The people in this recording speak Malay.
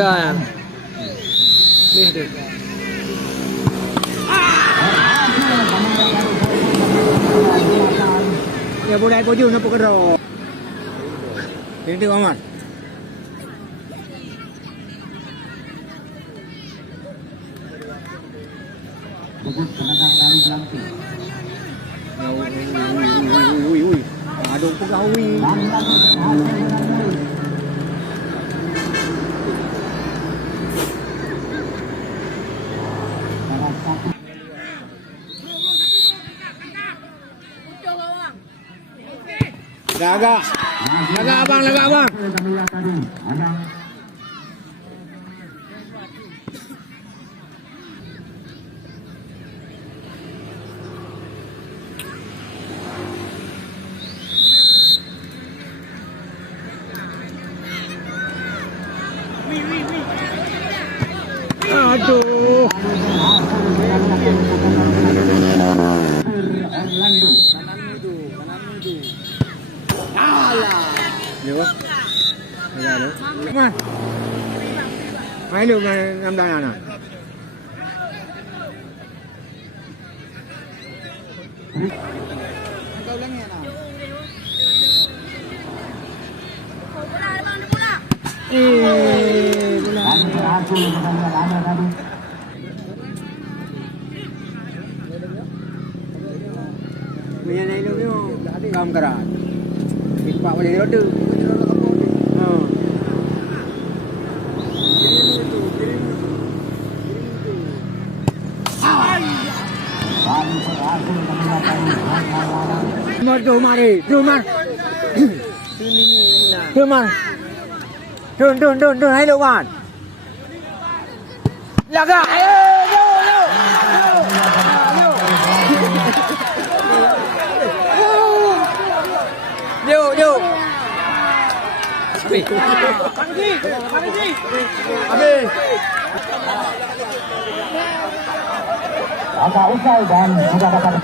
Laga. Ni tu. Ya boleh koju nak pukul. Ini Omar. Sebut penendang dari Belangki. Ui. Aduh pegawi. Laga abang. Aduh. Được không? Ra được. Mà. Mấy đường này năm đây nào nè. Câu lắng nghe nào. Punya naik dulu ni, kam kerat. Pak boleh roda. Turun, hai lawan. Laga. Yo. Habis. Agak usai dan sudah dapat